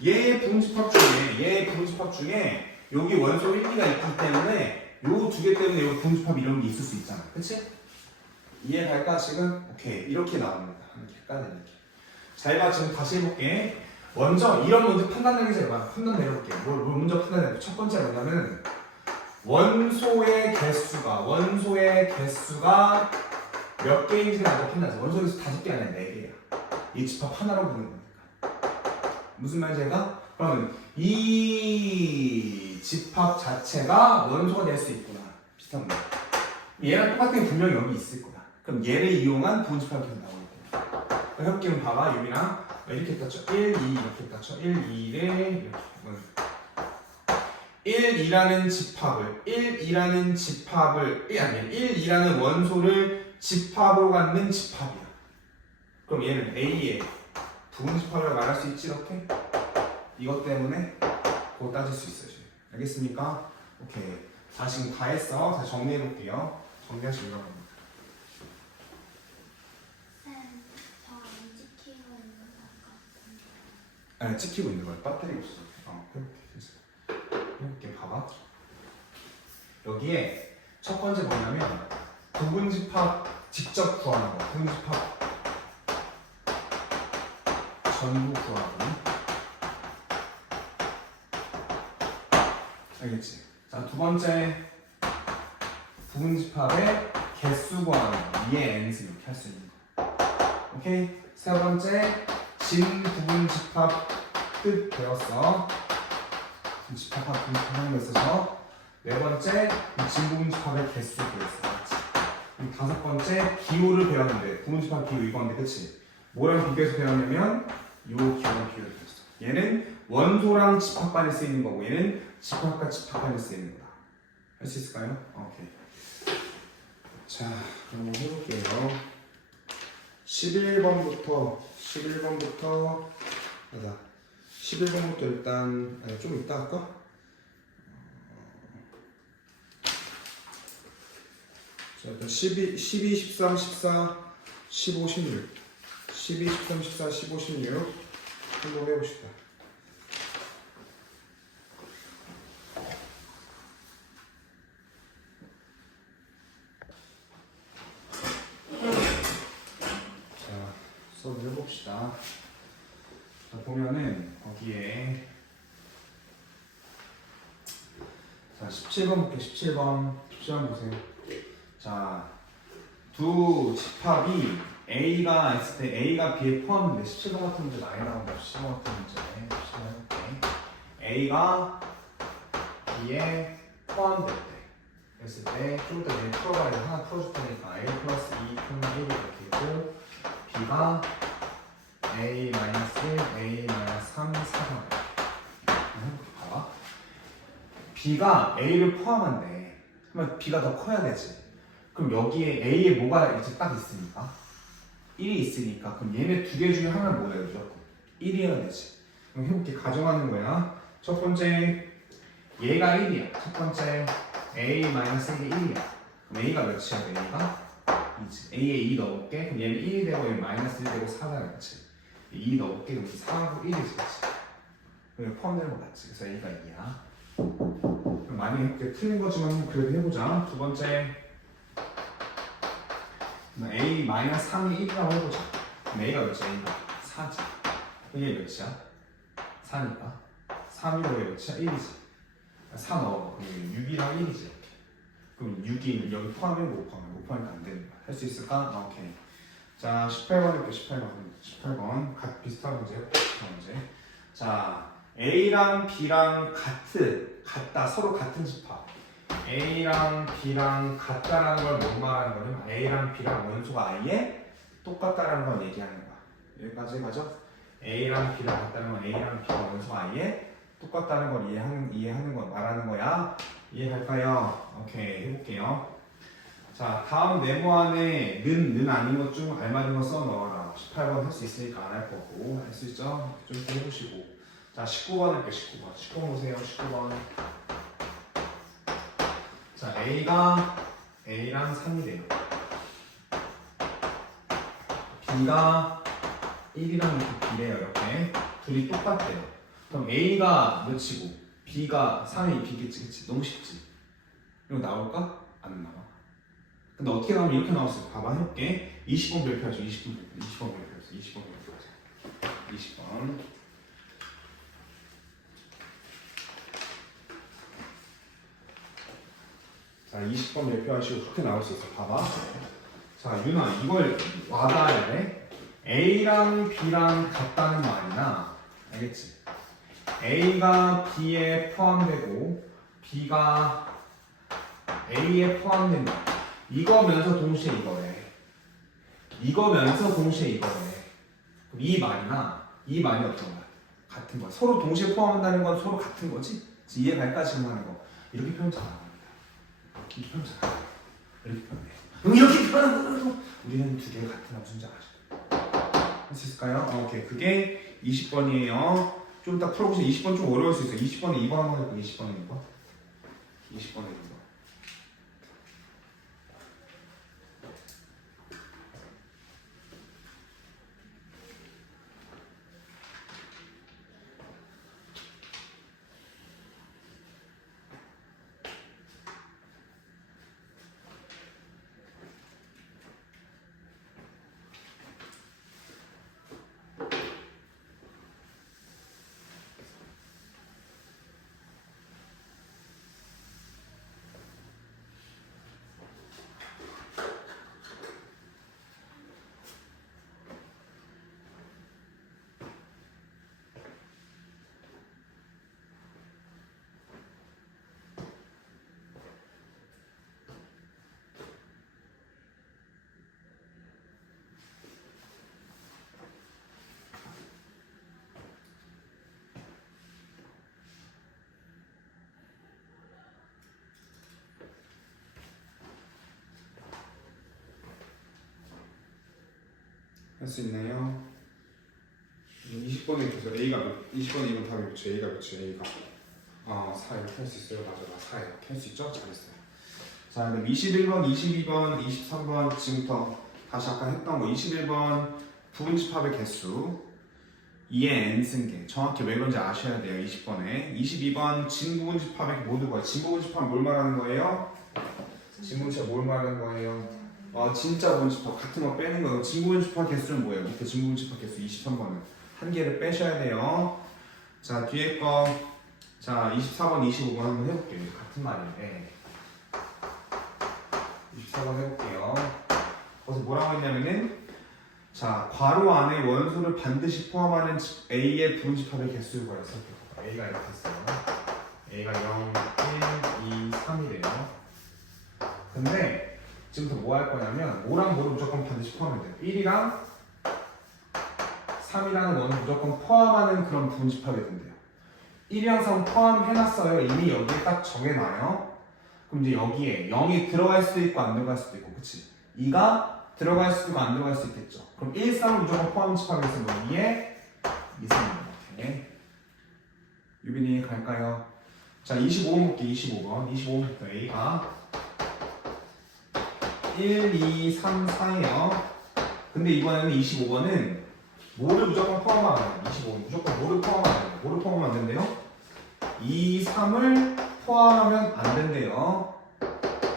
이유. 얘의 부분집합 중에 여기 원소 1, 2가 있기 때문에 요 두 개 때문에 요 부분집합 이런 게 있을 수 있잖아. 그치? 이해갈까 지금? 오케이. 이렇게 나옵니다. 이렇게. 잘 봐. 지금 다시 해볼게. 먼저 이런 문제 판단 내기 전에 판단 내려볼게. 뭘 먼저 판단 내려. 첫 번째 뭐냐면 원소의 개수가 몇 개인지를 알고 판단하자. 원소 개수 5개 아니라 4개야. 이 집합 하나로 보는 거니까. 무슨 말인지 알까? 그러면 이 집합 자체가 원소가 될 수 있구나. 비슷한 거. 얘랑 똑같은 게 분명히 여기 있을 거야. 그럼 얘를 이용한 부분집합이 계속 나올 거야. 해볼게요. 봐봐. 유빈아. 이렇게 땄죠. 1, 2 이렇게 땄죠. 1, 2를 이렇게. 1, 2라는 집합을 1, 2라는 원소를 집합으로 갖는 집합이야. 그럼 얘는 A의 부분집합이라고 말할 수 있지 이렇게? 이것 때문에 그거 따질 수 있어요. 지금. 알겠습니까? 오케이. 자, 지금 다 했어. 자, 정리해 볼게요. 정리하시면 됩니다. 아니, 찍히고 있는 거야. 배터리가 없어. 해볼게. 봐봐. 여기에 첫 번째 뭐냐면 부분집합 직접 구하는 거. 부분집합 전부 구하기. 알겠지? 자, 두 번째 부분집합의 개수 구하는 거. 2의 n수 이렇게 할 수 있는 거. 오케이? 세 번째 진 부분집합 뜻 배웠어. 집합합 부분집합이 있어서 네 번째 진 부분집합의 개수 배웠어. 그리고 다섯 번째 기호를 배웠는데 부분집합 기호 이건데 그치? 뭐랑 비교해서 배웠냐면 요 기호랑 비교해서 배웠어. 얘는 원소랑 집합반에 쓰이는 거고 얘는 집합과 집합반에 쓰이는 거다. 할 수 있을까요? 오케이. 자, 그럼 해볼게요. 11번부터 맞아. 11번부터 일단 아니, 좀 이따 할까? 자, 일단 12, 13, 14, 15, 16 12, 13, 14, 15, 16 한번 해봅시다. 자, 수업을 해봅시다. 자, 보면은 거기에 자 17번 볼게요. 17번 보세요. 자, 두 집합이 A가 있을 때 A가 B에 포함인데 17번 같은 문제 많이 나온다. 17번 같은 문제 17번 해볼게. A가 B에 포함될 때 그랬을 때 좀 더 얘를 풀어봐야 돼. 하나 풀어줄 테니까 A 플러스 2 푼 1 이렇게 있고 B가 A 마이너스 1, A 마이너스 3, 4점. 봐봐. B가 A를 포함한대. 그러면 B가 더 커야 되지. 그럼 여기에 A에 뭐가 이제 딱 있으니까 1이 있으니까 그럼 얘네 두 개 중에 하나는 뭐야 무조건 1이어야 되지. 그럼 해볼게. 가정하는 거야. 첫 번째 얘가 1이야. 첫 번째 A 마이너스 1이 1이야. 그럼 A가 몇이야? A가 2지. A에 2 넣을게. 그럼 얘는 1이 되고 얘는 마이너스 1 되고 4가 되지. 2 넣을게. 그럼 4하고 1이 되지. 그럼 포함되는 거 맞지? 그래서 A가 2야. 그럼 만약에 틀린 거지만 그래도 해보자. 두 번째 A 마이너스 3이 1이라고 해보자. 그럼 A가 몇이야? A가 4지. 이게 몇이야? 4니까 3이고 얘 몇이야? 1이지. 4 넣어. 그럼 6이랑 1이지. 이렇게. 그럼 6이 여기 포함해 못 포함해? 못 포함하니까 안 되는 거야. 할 수 있을까? 아, 오케이. 자, 18번 할게. 18번. 비슷한 문제. 비슷한 문제. 자, A랑 B랑 같다. 서로 같은 집합. A랑 B랑 같다라는 걸 못 말하는 거냐면 A랑 B랑 원소가 아예 똑같다라는 걸 얘기하는 거야. 여기까지 가죠? A랑 B랑 같다는 건 A랑 B랑 원소가 아예 똑같다는 걸 이해하는 거 말하는 거야. 이해할까요? 오케이, 해볼게요. 자, 다음 네모 안에 는 아닌 것 중 알맞은 거 써 넣어라. 18번 할 수 있으니까 안 할 거고. 할 수 있죠? 좀 이렇게 해보시고. 자, 19번 할게요. 19번. 19번 보세요. 19번. 자, A가 A랑 3이 돼요. B가 1이랑 이렇게 B래요. 이렇게. 둘이 똑같대요. 그럼 A가 몇이고 B가 3이 B겠지. 그치? 너무 쉽지? 이거 나올까? 안 나와. 근데 어떻게 나오면 이렇게 나왔어요. 봐봐, 해볼게. 20번 별표하죠. 20번 별표하죠. 20번 별표하죠. 20번. 자, 20번 별표하시고 그렇게 나올 수 있어. 봐봐. 자, 윤아, 이걸 와닿아야 돼. A랑 B랑 같다는 말이나, 알겠지? A가 B에 포함되고 B가 A에 포함된다. 이거면서 동시에 이거래. 이거면서 동시에 이거래. 그럼 이 말이 어떤 거야? 같은 거야. 서로 동시에 포함한다는 건 서로 같은 거지? 이해갈까 지금 하는 거. 이렇게 표현 잘합니다. 이렇게 표현 잘합니다. 이렇게 표현해. 이렇게 표현하고 우리는 두 개가 같은 함수인지 아죠? 할 수 있을까요? 오케이. 그게 20번이에요. 좀 이따 풀어보세요. 20번 좀 어려울 수 있어요. 20번에 2번 한번 해볼게요. 20번에 2번. 20번에 2번. 할 수 있나요? 20번에 있어서 A가 20번에 이건 답이 몇이에요? A가 몇이에요? A가 4 이렇게 할 수 있어요? 맞아, 4 이렇게 할 수 있죠? 잘했어요. 자, 그럼 21번, 22번, 23번 지금부터 다시 아까 했던 거 21번 부분집합의 개수 2의 n승계 정확히 왜 그런지 아셔야 돼요. 20번에 22번 진부분집합의 모두가 진부분집합 뭘 말하는 거예요? 진부분집합 뭘 말하는 거예요? 진짜 부분집합 같은 거 빼는 거예요. 진부분집합 개수는 뭐예요? 밑에 진부분집합 개수 23번은 한 개를 빼셔야 돼요. 자, 뒤에 거 자 24번, 25번 한번 해볼게요. 같은 말인데 24번 해볼게요. 거기서 뭐라고 했냐면은 자, 괄호 안에 원소를 반드시 포함하는 A의 부분집합의 개수를 구해서 A가 이렇게 했어요. A가 0, 1, 2, 3이래요. 근데 지금부터 뭐 할 거냐면 뭐랑 뭐를 무조건 반드시 포함해야 돼요. 1이랑 3이라는 원은 무조건 포함하는 그런 부분집합이 된대요. 1이랑 3 포함해놨어요. 이미 여기에 딱 정해놔요. 그럼 이제 여기에 0이 들어갈 수도 있고 안 들어갈 수도 있고, 그치? 2가 들어갈 수도 있고 안 들어갈 수 있겠죠. 그럼 1, 3을 무조건 포함집합해서 뭐 2에 2, 3입니다. 오케이. 유빈이 갈까요? 자, 25번 볼게요. 25번부터 A가 1, 2, 3, 4예요. 근데 이번에는 25번은 뭐를 무조건 포함하면 안 돼요. 25번 무조건 뭐를 포함하면 안 돼요. 뭐를 포함하면 안 된대요? 2, 3을 포함하면 안 된대요.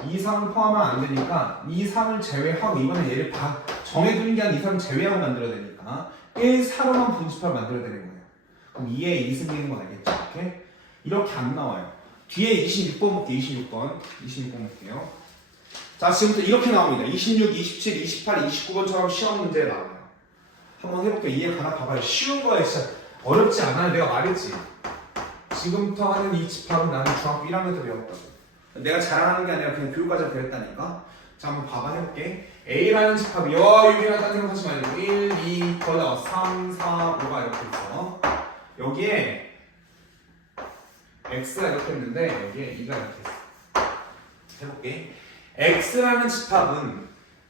2상을 포함하면 안 되니까 2상을 제외하고 이번엔 얘를 다 정해두는 게 아니라 2상을 제외하고 만들어야 되니까 1, 4로만 분집합을 만들어야 되는 거예요. 그럼 2에 2 생기는 거 알겠죠? 이렇게? 이렇게 안 나와요. 뒤에 26번 볼게요. 26번 볼게요. 자, 지금부터 이렇게 나옵니다. 26, 27, 28, 29번처럼 시험 문제에 나와요. 한번 해볼게요. 이해 가나 봐봐요. 쉬운 거예요. 진짜 어렵지 않아요. 내가 말했지. 지금부터 하는 이 집합은 나는 중학교 1학년 때 배웠다고. 내가 자랑하는 게 아니라 그냥 교육과정 배웠다니까. 자, 한번 봐봐 해볼게. A라는 집합이 유리하다는 생각하지 말고 1, 2, 거기다가 3, 4, 5가 이렇게 있어. 여기에 X가 이렇게 있는데 여기에 2가 이렇게 있어. 해볼게. X라는 집합은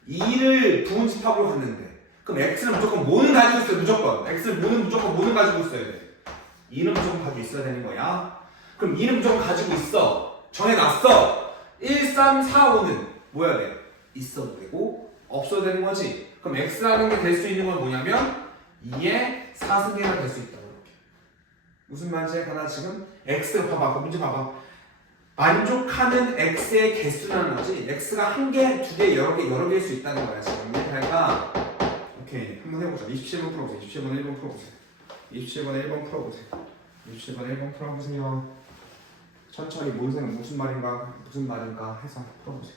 2를 부분 집합으로 갔는데 그럼 X는 무조건 뭐는 가지고 있어요. 무조건. X는 무조건 뭐는 가지고 있어야 돼. 2는 무조건 가지고 있어야 되는 거야. 그럼 2는 무조건 가지고 있어. 정해놨어. 1, 3, 4, 5는 뭐야 돼? 있어도 되고 없어도 되는 거지. 그럼 X라는 게 될 수 있는 건 뭐냐면 2의 4승계가 될 수 있다. 이렇게. 무슨 말인지 하나 지금? X 봐봐. 문제 봐봐. 만족하는 X의 개수라는 거지. X가 한 개, 두 개, 여러 개일 수 있다는 거야. 지금 그러니까 오케이. 한번 해보자. 27번 풀어보세요. 27번 1번 풀어보세요. 27번에 1번 풀어보세요. 27번에 1번 풀어보세요. 천천히 무슨 말인가 해서 풀어보세요.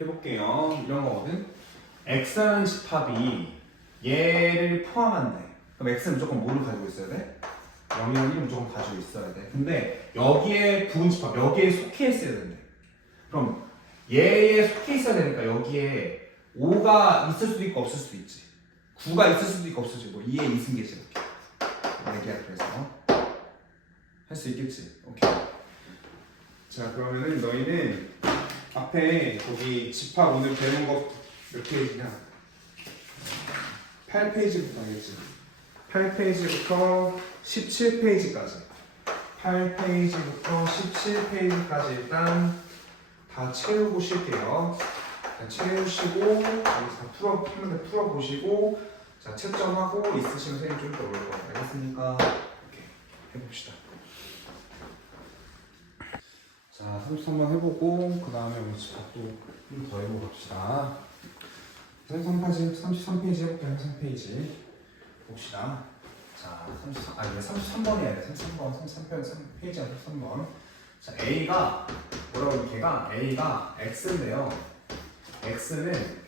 해볼게요. 이런 거거든. X라는 집합이 얘를 포함한대. 그럼 X는 무조건 뭐를 가지고 있어야 돼? 0이랑 1을 무조건 가지고 있어야 돼. 근데 여기에 부분 집합, 여기에 속해 있어야 된대. 그럼 얘에 속해 있어야 되니까 여기에 5가 있을 수도 있고 없을 수도 있지. 9가 있을 수도 있고 없을 수도 있고 2에 2승계지 이렇게. 얘기야 그래서 할 수 있겠지. 오케이. 자 그러면은 너희는 앞에 거기 집합 오늘 배운 거 몇 페이지냐? 8페이지부터 하겠지. 8페이지부터 17페이지까지. 8페이지부터 17페이지까지 일단 다 채우고 쉴게요. 자, 채우시고 여기서 풀어보시고 자 채점하고 있으시면 선생님 좀 더 올릴 거예요. 알겠습니까? 오케이. 해봅시다. 자, 33번 해보고 그 다음에 우리 집합도 좀 더 해보고 갑시다. 33페이지 해볼게요. 33페이지 봅시다. 자, 33번 해야 돼. 33페이지가 33번. 자, A가 뭐라고 걔가 A가 X인데요. X는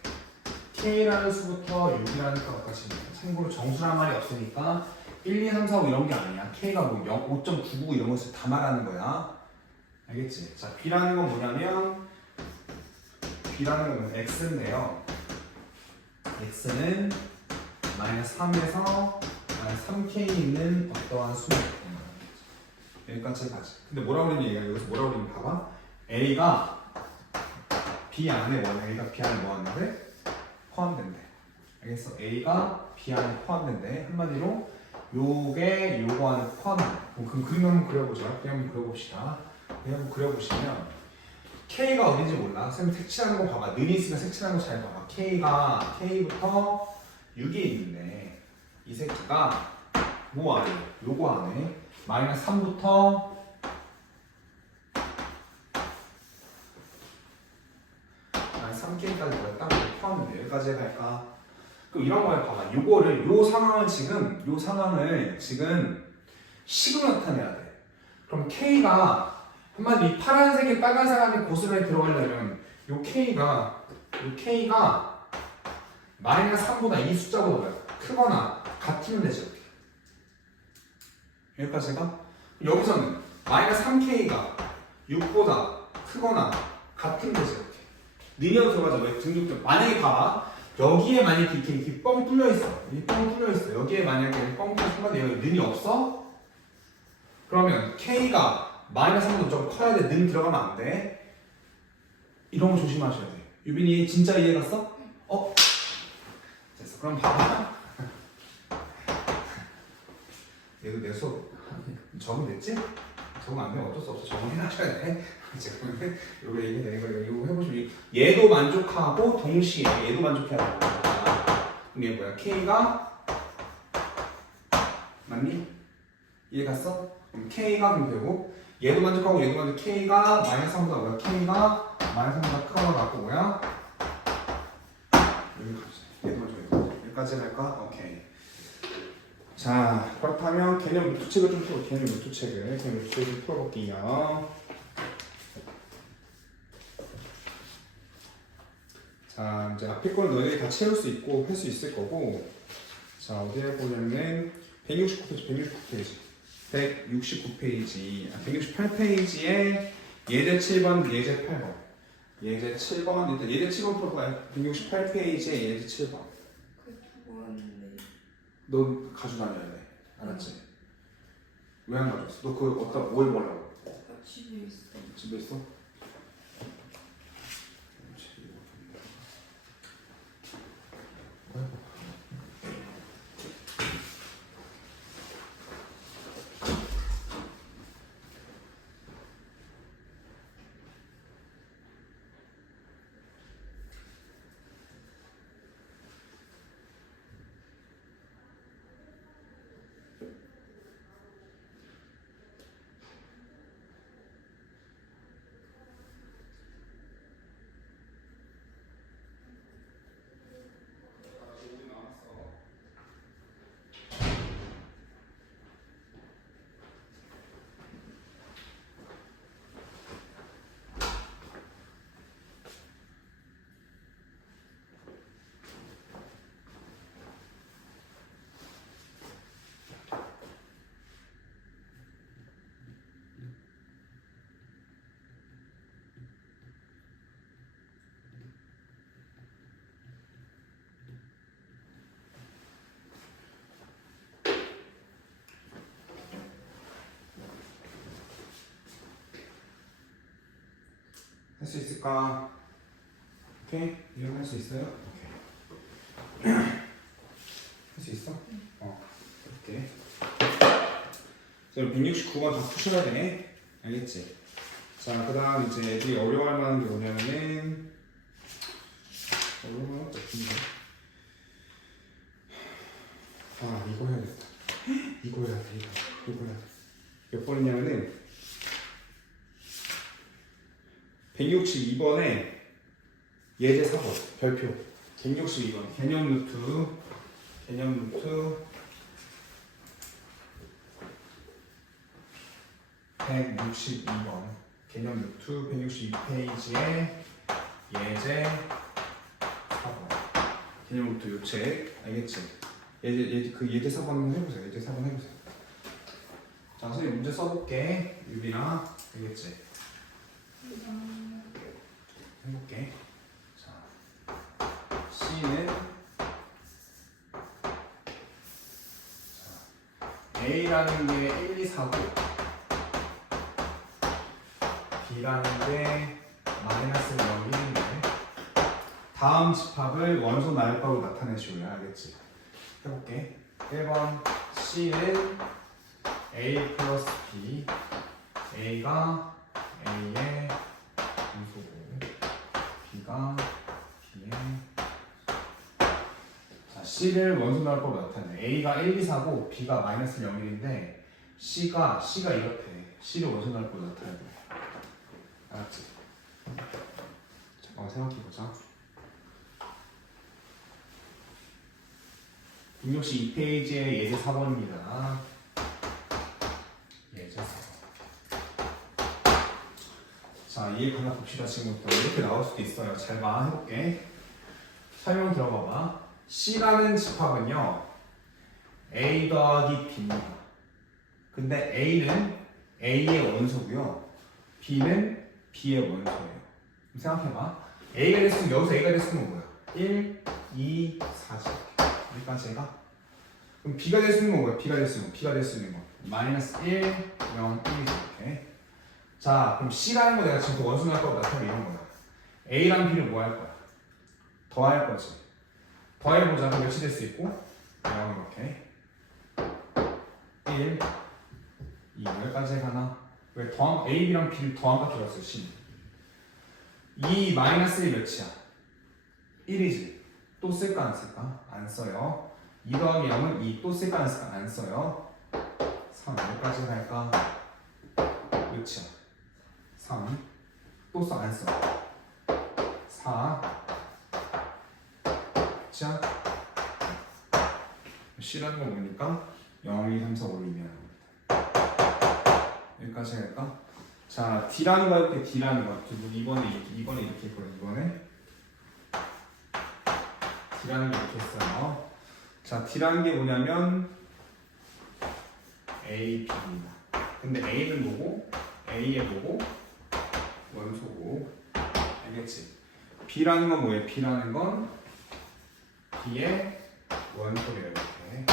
K라는 수부터 6이라는 수가 같습니다. 참고로 정수란 말이 없으니까 1, 2, 3, 4, 5 이런 게 아니야. K가 뭐 5.99 이런 것을 다 말하는 거야. 알겠지? 자, B라는 건 뭐냐면 B라는 건 X인데요. X는 마이너스 3에서 마이너스 3K 있는 어떠한 수입니다. 여기까지 가지. 근데 뭐라고 그랬니? 얘가 여기서 뭐라고 그랬니? 봐봐. A가 B 안에 A가 B 안에 뭐 한다래? 포함된대. 알겠어? A가 B 안에 포함된대. 한마디로 요게 요거 안에 포함된대. 그럼 그림 한번 그려보자. 그림 한번 그려봅시다. 그림 한번 그려보시면 K가 어딘지 몰라. 선생님 색칠하는 거 봐봐. 눈이 있으면 색칠하는 거 잘 봐봐. K가 K부터 6이 있는데 이 새끼가 뭐 안에? 요거 안에 마이너스 3부터 마이너스 3K까지 딱 포함되면 여기까지 갈까? 그럼 이런 걸 봐봐. 요 상황을 지금 식으로 나타내야 돼. 그럼 K가 한마디로 이 파란색에 빨간색 안에 고스란히 들어가려면 요 K가 마이너스 3보다 이 숫자보다 크거나 같으면 되죠. 여기까지가? 여기서는 마이너스 3K가 6보다 크거나 같으면 되죠. 능력 들어가자. 왜 등급점? 만약에 봐봐. 여기에 만약에 이렇게 뻥 뚫려 있어. 이 뻥 뚫려 있어. 여기에 만약에 뻥 뚫려 있으면 여기 능이 없어? 그러면 K가 마이너스 3보다 좀 커야 돼. 능 들어가면 안 돼. 이런 거 조심하셔야 돼. 유빈이 진짜 이해 갔어? 됐어. 그럼 봐봐. 얘도 내 수업 적응됐지? 적응 안 되면 어쩔 수 없어. 적응해놔야 돼. 지금 이거 얘기되는 거 이거 해보시면 얘도 만족하고 동시에 얘도 만족해야 되는 그럼 얘 뭐야? K가 맞니? 이해 갔어? 그럼 K가 그럼 되고 얘도 만족하고 얘도 만족. K가 마이너스 3보다 뭐야? K가 마이너스 3보다 크거나 같고 뭐야? 여기 갑시다. 얘도 만족해. 여기까지 할까? 오케이. 자, 그렇다면 개념 루트책을 좀 풀어. 개념 루트책을 좀 풀어볼게요. 자, 이제 앞에 거는 너희들이 다 채울 수 있고 할 수 있을 거고. 자, 어디에 보냐면 169페이지, 168페이지에 예제 7번, 예제 8번. 예제 7번, 일단 예제 7번 풀어봐요. 168페이지에 예제 7번. 그거 왔는데. 너 가져다녀야 돼. 알았지? 왜 안 가져왔어? 너 그 뭘 보려고? 집에 있어. 집에 있어? 할 수 있을까? 오케이? 이거 할 수 있어요? 오케이. 할 수 있어? 오케이. 자, 169번 다 푸셔야 돼. 알겠지? 자, 그 다음 이제 애들이 어려워할 만한 게 뭐냐면은 어려워할 것도 없는데. 이거 해야겠다. 이거 해야 돼. 이거 해야 돼. 몇 번이냐면은 162번에 예제 4번 별표 162번 개념 루트 162번 개념 루트 162페이지에 예제 4번 개념 루트 요책 알겠지? 예제 4번 해보세요. 예제 4번 해보세요. 자, 선생님 문제 써볼게. 유빈아 알겠지? 해볼게. 자, C는 A라는 게 1, 2, 4고 B라는 게 마이너스 0인데 다음 집합을 원소 나열법으로 나타내시오야. 알겠지? 해볼게. 1번 C는 A 플러스 B A가 A의 분소고 B가 B의 자, C를 원소 나열법으로 나타내. A가 1, 2, 4고 B가 마이너스 0, 1인데 C가 이렇대. C를 원소 나열법으로 나타내야 돼. 알았지? 잠깐만 생각해보자. 162페이지의 예제 4번입니다. 예제 4번. 자, 이해 가나 봅시다. 지금부터 이렇게 나올 수도 있어요. 잘 봐, 해볼게. 설명 들어봐봐. C라는 집합은요 A 더하기 B입니다. 근데 A는 A의 원소고요 B는 B의 원소예요. 그럼 생각해봐. A가 됐으면 여기서 A가 됐으면 뭐야? 1, 2, 4지. 여기까지 해가. 그럼 B가 됐으면 뭐야? B가 됐으면 뭐? 마이너스 1, 0, 1이지. 이렇게. 자, 그럼 C라는 거 내가 지금 또 원수 나올 거고 나타내면 이런 거야. A랑 B를 뭐 할 거야? 더할 거지. 더해보자. 그럼 몇이 될 수 있고? 0 이렇게. 1, 2, 여기까지 가나? 왜 더한, A, B랑 B를 더한 값 들었어요, C. 2 마이너스 1 몇이야? 1이지. 또 쓸까 안 쓸까? 안 써요. 2 더하기 0은 2 또 쓸까 안 쓸까? 안 써요. 3 여기까지 갈까? 몇이야? 3 또 써? 안 써? 4 자 C라는 건 뭐니까? 0, 2, 3, 4, 5를 의미하는 겁니다. 여기까지 할까? 자, D라는 거 해볼게. D라는 거. 이번에 이렇게 했거든. 이번에 D라는 게 이렇게 했어요. 자, D라는 게 뭐냐면 A, B입니다. 근데 A는 뭐고? A의 뭐고? 원소고. 알겠지? B라는 건 뭐예요? B라는 건 B의 원소래요. 이렇게.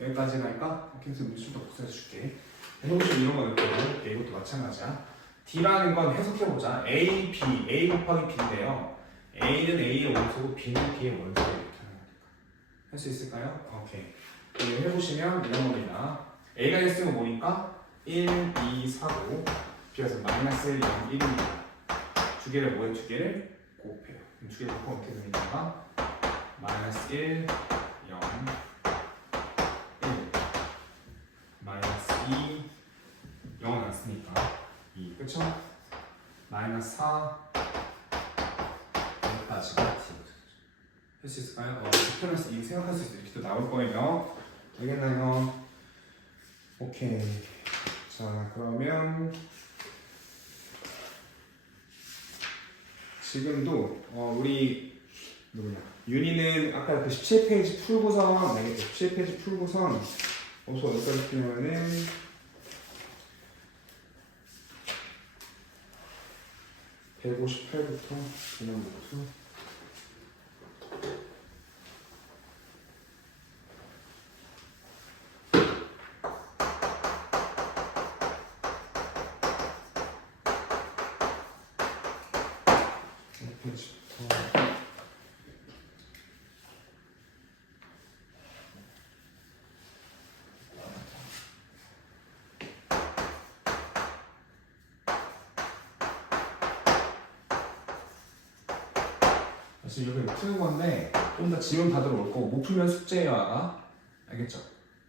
여기까지 갈까? 이렇게 해서 물수도 복사해 줄게. 해보시면 이런 거 느껴요. 이것도 마찬가지야. D라는 건 해석해보자. A, B, A 곱하기 B인데요. A는 A의 원소고 B는 B의 원소예요. 이렇게 하는 거니까. 할 수 있을까요? 오케이. 이거 해보시면 이런 겁니다. A가 됐으면 뭐니까? 1, 2, 4고 B에서 마이너스 1, 0, 1입니다. 두 개를 뭐해? 두 개를 곱해요. 그럼 두 개를 곱하면 어떻게 되니까? 마이너스 1, 0, 1 마이너스 2 0은 안 쓰니까 2 그쵸? 마이너스 4 여기까지가 할 수 있을까요? 불편해서 이거 생각할 수 있어요. 이렇게 또 나올 거예요. 알겠나요? 오케이. 자, 그러면 지금도 우리 누구냐 윤희는 아까 그 17페이지 풀고선 알겠죠? 17페이지 풀고선 어디까지 풀면은 158부터 그냥 목수 100페이지부터 지금 이렇게 푸는 건데 좀 더 지문 받으러 올 거고 못 풀면 숙제예요. 아가 알겠죠?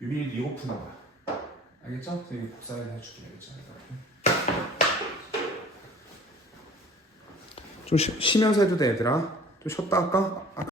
유빈이도 이거 푸나 봐요. 알겠죠? 그래서 이거 복사해 줄게. 알겠죠? 좀 쉬면서 해도 돼 얘들아. 좀 쉬었다 할까?